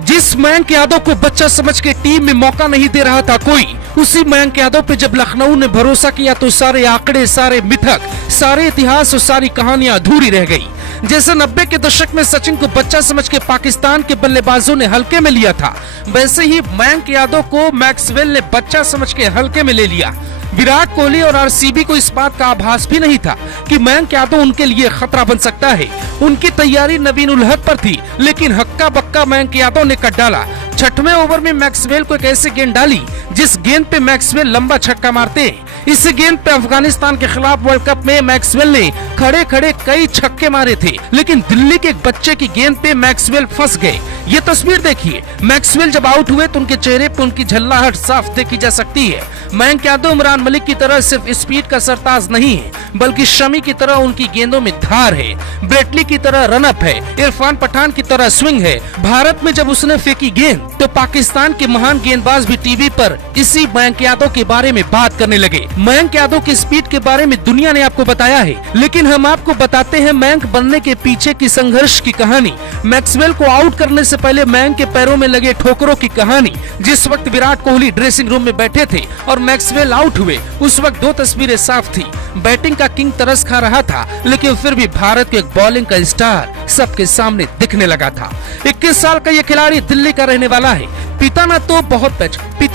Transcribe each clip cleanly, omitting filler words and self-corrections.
जिस मयंक यादव को बच्चा समझ के टीम में मौका नहीं दे रहा था कोई, उसी मयंक यादव पे जब लखनऊ ने भरोसा किया तो सारे आंकड़े, सारे मिथक, सारे इतिहास और सारी कहानियां अधूरी रह गई। जैसे 90 के दशक में सचिन को बच्चा समझ के पाकिस्तान के बल्लेबाजों ने हल्के में लिया था, वैसे ही मयंक यादव को मैक्सवेल ने बच्चा समझ के हल्के में ले लिया। विराट कोहली और आरसीबी को इस बात का आभास भी नहीं था कि मयंक यादव उनके लिए खतरा बन सकता है। उनकी तैयारी नवीन उल हक पर थी, लेकिन हक्का बक्का मयंक यादव ने कट डाला। छठवें ओवर में मैक्सवेल को एक ऐसी गेंद डाली जिस गेंद पे मैक्सवेल लंबा छक्का मारते हैं। इस गेंद पे अफगानिस्तान के खिलाफ वर्ल्ड कप में मैक्सवेल ने खड़े खड़े कई छक्के मारे थे, लेकिन दिल्ली के एक बच्चे की गेंद पे मैक्सवेल फंस गए। ये तस्वीर देखिए, मैक्सवेल जब आउट हुए तो उनके चेहरे पे उनकी झल्लाहट साफ देखी जा सकती है। मयंक यादव इमरान मलिक की तरह सिर्फ स्पीड का सरताज नहीं है, बल्कि शमी की तरह उनकी गेंदों में धार है, ब्रेटली की तरह रनअप है, इरफान पठान की तरह स्विंग है। भारत में जब उसने फेंकी गेंद तो पाकिस्तान के महान गेंदबाज भी टीवी पर इसी मयंक यादव के बारे में बात करने लगे। मयंक यादव की स्पीड के बारे में दुनिया ने आपको बताया है, लेकिन हम आपको बताते हैं मयंक बनने के पीछे की संघर्ष की कहानी। मैक्सवेल को आउट करने से पहले मयंक के पैरों में लगे ठोकरों की कहानी। जिस वक्त विराट कोहली ड्रेसिंग रूम में बैठे थे और मैक्सवेल आउट हुए, उस वक्त दो तस्वीरें साफ थी। बैटिंग का किंग तरस खा रहा था, लेकिन फिर भी भारत के एक बॉलिंग का स्टार सबके सामने दिखने लगा था। 21 साल का ये खिलाड़ी दिल्ली का रहने वाला है। पिता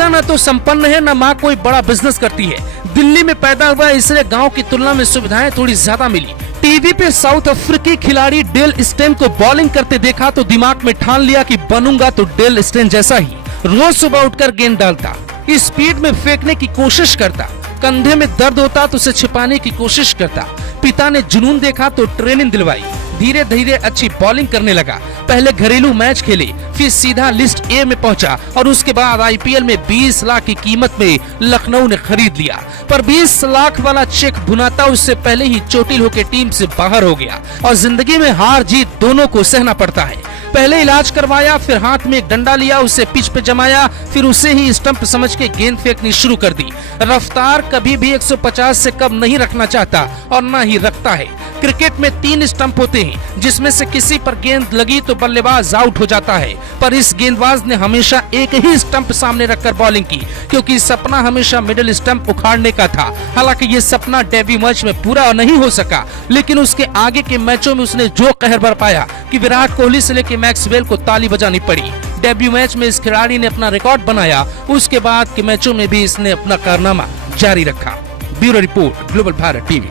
न तो संपन्न है, न माँ कोई बड़ा बिजनेस करती है। दिल्ली में पैदा हुआ, इसलिए गांव की तुलना में सुविधाएं थोड़ी ज्यादा मिली। टीवी पे साउथ अफ्रीकी खिलाड़ी डेल स्टेन को बॉलिंग करते देखा तो दिमाग में ठान लिया कि बनूंगा तो डेल स्टेन जैसा ही। रोज सुबह उठकर गेंद डालता, स्पीड में फेंकने की कोशिश करता, कंधे में दर्द होता तो उसे छिपाने की कोशिश करता। पिता ने जुनून देखा तो ट्रेनिंग दिलवाई, धीरे धीरे अच्छी बॉलिंग करने लगा। पहले घरेलू मैच खेले, फिर सीधा लिस्ट ए में पहुंचा और उसके बाद आईपीएल में 20 लाख की कीमत में लखनऊ ने खरीद लिया। पर 20 लाख वाला चेक भुनाता उससे पहले ही चोटिल होकर टीम से बाहर हो गया और जिंदगी में हार जीत दोनों को सहना पड़ता है। पहले इलाज करवाया, फिर हाथ में एक डंडा लिया, उसे पिच पे जमाया, फिर उसे ही स्टंप समझ के गेंद फेंकनी शुरू कर दी। रफ्तार कभी भी 150 से कम नहीं रखना चाहता और न ही रखता है। क्रिकेट में 3 स्टंप होते हैं, जिसमें से किसी पर गेंद लगी तो बल्लेबाज आउट हो जाता है। पर इस गेंदबाज ने हमेशा एक ही स्टंप सामने रखकर बॉलिंग की, क्योंकि सपना हमेशा मिडिल स्टंप उखाड़ने का था। हालांकि ये सपना डेब्यू मैच में पूरा नहीं हो सका, लेकिन उसके आगे के मैचों में उसने जो कहर बरपाया कि विराट कोहली से लेकर मैक्सवेल को ताली बजानी पड़ी। डेब्यू मैच में इस खिलाड़ी ने अपना रिकॉर्ड बनाया, उसके बाद के मैचों में भी इसने अपना कारनामा जारी रखा। Bureau report, global Bharat TV.